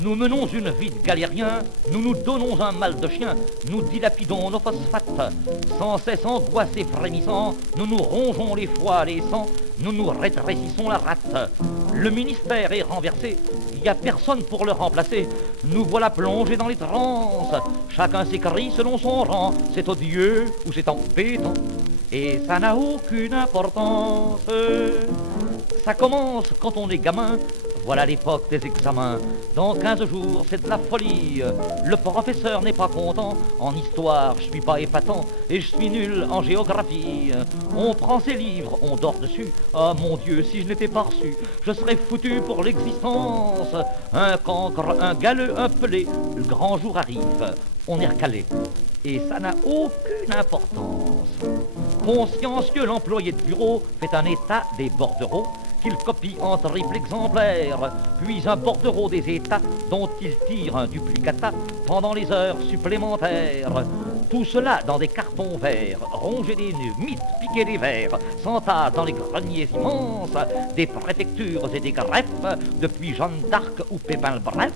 Nous menons une vie de galériens, nous nous donnons un mal de chien, nous dilapidons nos phosphates. Sans cesse angoissés frémissants, nous nous rongeons les foies, les sangs, nous nous rétrécissons la rate. Le ministère est renversé, il n'y a personne pour le remplacer. Nous voilà plongés dans les transes, chacun s'écrie selon son rang. C'est odieux ou c'est embêtant, et ça n'a aucune importance. Ça commence quand on est gamin, voilà l'époque des examens. Dans 15 jours, c'est de la folie. Le professeur n'est pas content. En histoire, je suis pas épatant. Et je suis nul en géographie. On prend ses livres, on dort dessus. Ah mon Dieu, si je n'étais pas reçu, je serais foutu pour l'existence. Un cancre, un galeux, un pelé. Le grand jour arrive, on est recalé. Et ça n'a aucune importance. Conscience que l'employé de bureau fait un état des bordereaux qu'il copie en triple exemplaire, puis un bordereau des États dont il tire un duplicata pendant les heures supplémentaires. Tout cela dans des cartons verts, ronger des nœuds, mythes, piquer des verres, s'entasse dans les greniers immenses des préfectures et des greffes, depuis Jeanne d'Arc ou Pépin le Bref,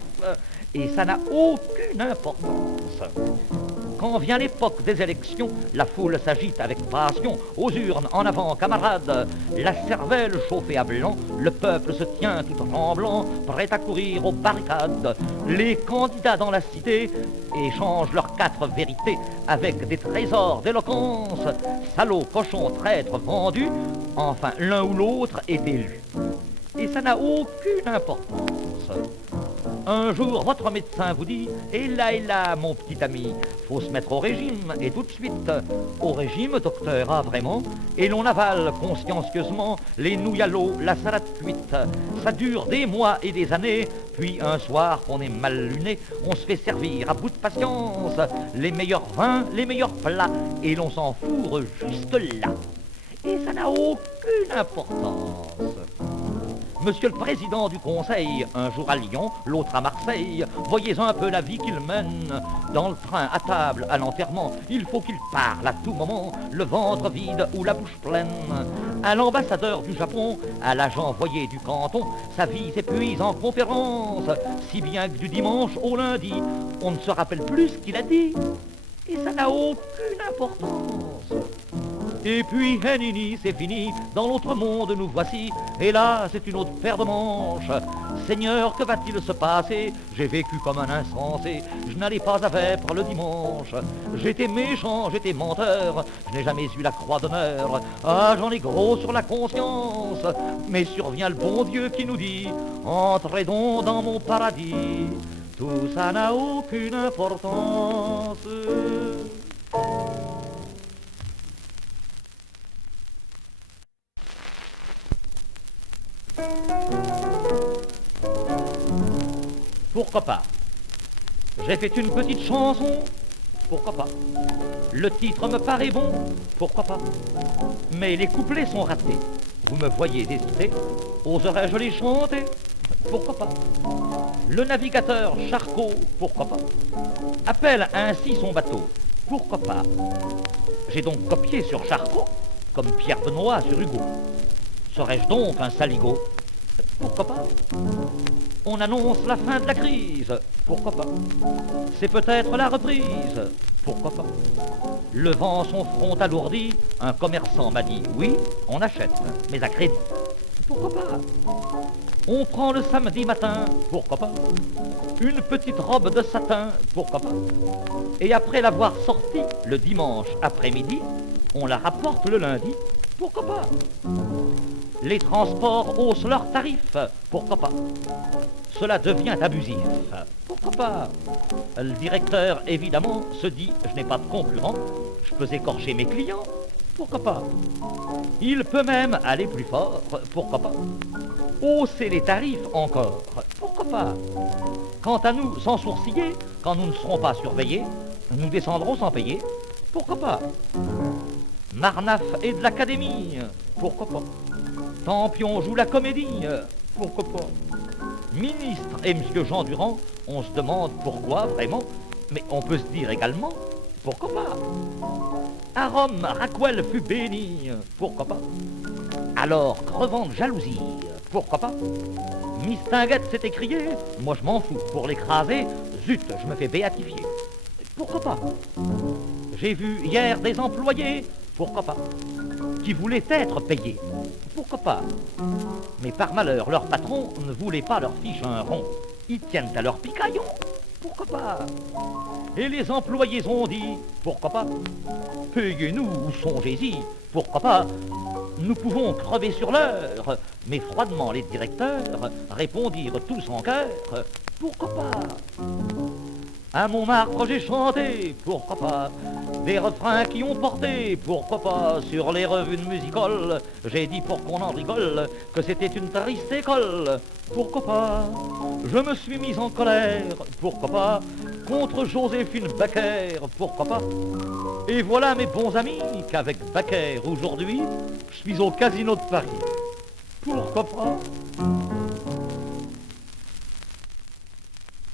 et ça n'a aucune importance. Quand vient l'époque des élections, la foule s'agite avec passion. Aux urnes, en avant, camarades. La cervelle chauffée à blanc, le peuple se tient tout tremblant, prêt à courir aux barricades. Les candidats dans la cité échangent leurs 4 vérités avec des trésors d'éloquence. Salauds, cochons, traîtres, vendus, enfin l'un ou l'autre est élu. Et ça n'a aucune importance. Un jour, votre médecin vous dit « Et là, mon petit ami, faut se mettre au régime, et tout de suite. » Au régime, docteur, ah vraiment. Et l'on avale consciencieusement les nouilles à l'eau, la salade cuite. Ça dure des mois et des années, puis un soir qu'on est mal luné, on se fait servir à bout de patience les meilleurs vins, les meilleurs plats, et l'on s'en fourre juste là. Et ça n'a aucune importance. Monsieur le président du conseil, un jour à Lyon, l'autre à Marseille, voyez un peu la vie qu'il mène. Dans le train, à table, à l'enterrement, il faut qu'il parle à tout moment, le ventre vide ou la bouche pleine. À l'ambassadeur du Japon, à l'agent envoyé du canton, sa vie s'épuise en conférence, si bien que du dimanche au lundi, on ne se rappelle plus ce qu'il a dit. Et ça n'a aucune importance. Et puis, Henini, c'est fini, dans l'autre monde nous voici, et là, c'est une autre paire de manches. Seigneur, que va-t-il se passer? J'ai vécu comme un insensé, je n'allais pas à vêpres le dimanche. J'étais méchant, j'étais menteur, je n'ai jamais eu la croix d'honneur. Ah, j'en ai gros sur la conscience, mais survient le bon Dieu qui nous dit, entrez donc dans mon paradis. Tout ça n'a aucune importance. Pourquoi pas? J'ai fait une petite chanson, pourquoi pas? Le titre me paraît bon, pourquoi pas? Mais les couplets sont ratés, vous me voyez hésiter, oserais-je les chanter? Pourquoi pas? Le navigateur Charcot, pourquoi pas? Appelle ainsi son bateau, pourquoi pas? J'ai donc copié sur Charcot, comme Pierre Benoît sur Hugo. Serais-je donc un saligo? Pourquoi pas? On annonce la fin de la crise, pourquoi pas? C'est peut-être la reprise, pourquoi pas? Levant son front alourdi, un commerçant m'a dit, oui, on achète, mais à crédit, pourquoi pas? On prend le samedi matin, pourquoi pas? Une petite robe de satin, pourquoi pas? Et après l'avoir sortie le dimanche après-midi, on la rapporte le lundi, pourquoi pas? Les transports haussent leurs tarifs, pourquoi pas? Cela devient abusif, pourquoi pas? Le directeur, évidemment, se dit « Je n'ai pas de concurrent, je peux écorcher mes clients, pourquoi pas? » Il peut même aller plus fort, pourquoi pas? Hausser les tarifs encore, pourquoi pas? Quant à nous, sans sourciller, quand nous ne serons pas surveillés, nous descendrons sans payer, pourquoi pas? Marnaf est de l'académie, pourquoi pas? Tampion joue la comédie, pourquoi pas? Ministre et Monsieur Jean Durand, on se demande pourquoi vraiment, mais on peut se dire également, pourquoi pas? À Rome, Racquel fut béni, pourquoi pas? Alors, crevant de jalousie, pourquoi pas? Mistinguette s'est écriée, moi je m'en fous, pour l'écraser, zut, je me fais béatifier. Pourquoi pas? J'ai vu hier des employés, pourquoi pas? Qui voulaient être payés, pourquoi pas? Mais par malheur, leur patron ne voulait pas leur fiche un rond. Ils tiennent à leur picaillon, pourquoi pas? Et les employés ont dit, pourquoi pas? Payez-nous ou songez-y, pourquoi pas? Nous pouvons crever sur l'heure, mais froidement les directeurs répondirent tous en chœur, pourquoi pas? À Montmartre j'ai chanté, pourquoi pas? Des refrains qui ont porté, pourquoi pas? Sur les revues de music-hall, j'ai dit pour qu'on en rigole que c'était une triste école, pourquoi pas? Je me suis mis en colère, pourquoi pas? Contre Joséphine Baker, pourquoi pas? Et voilà mes bons amis qu'avec Baker aujourd'hui, je suis au Casino de Paris, pourquoi pas?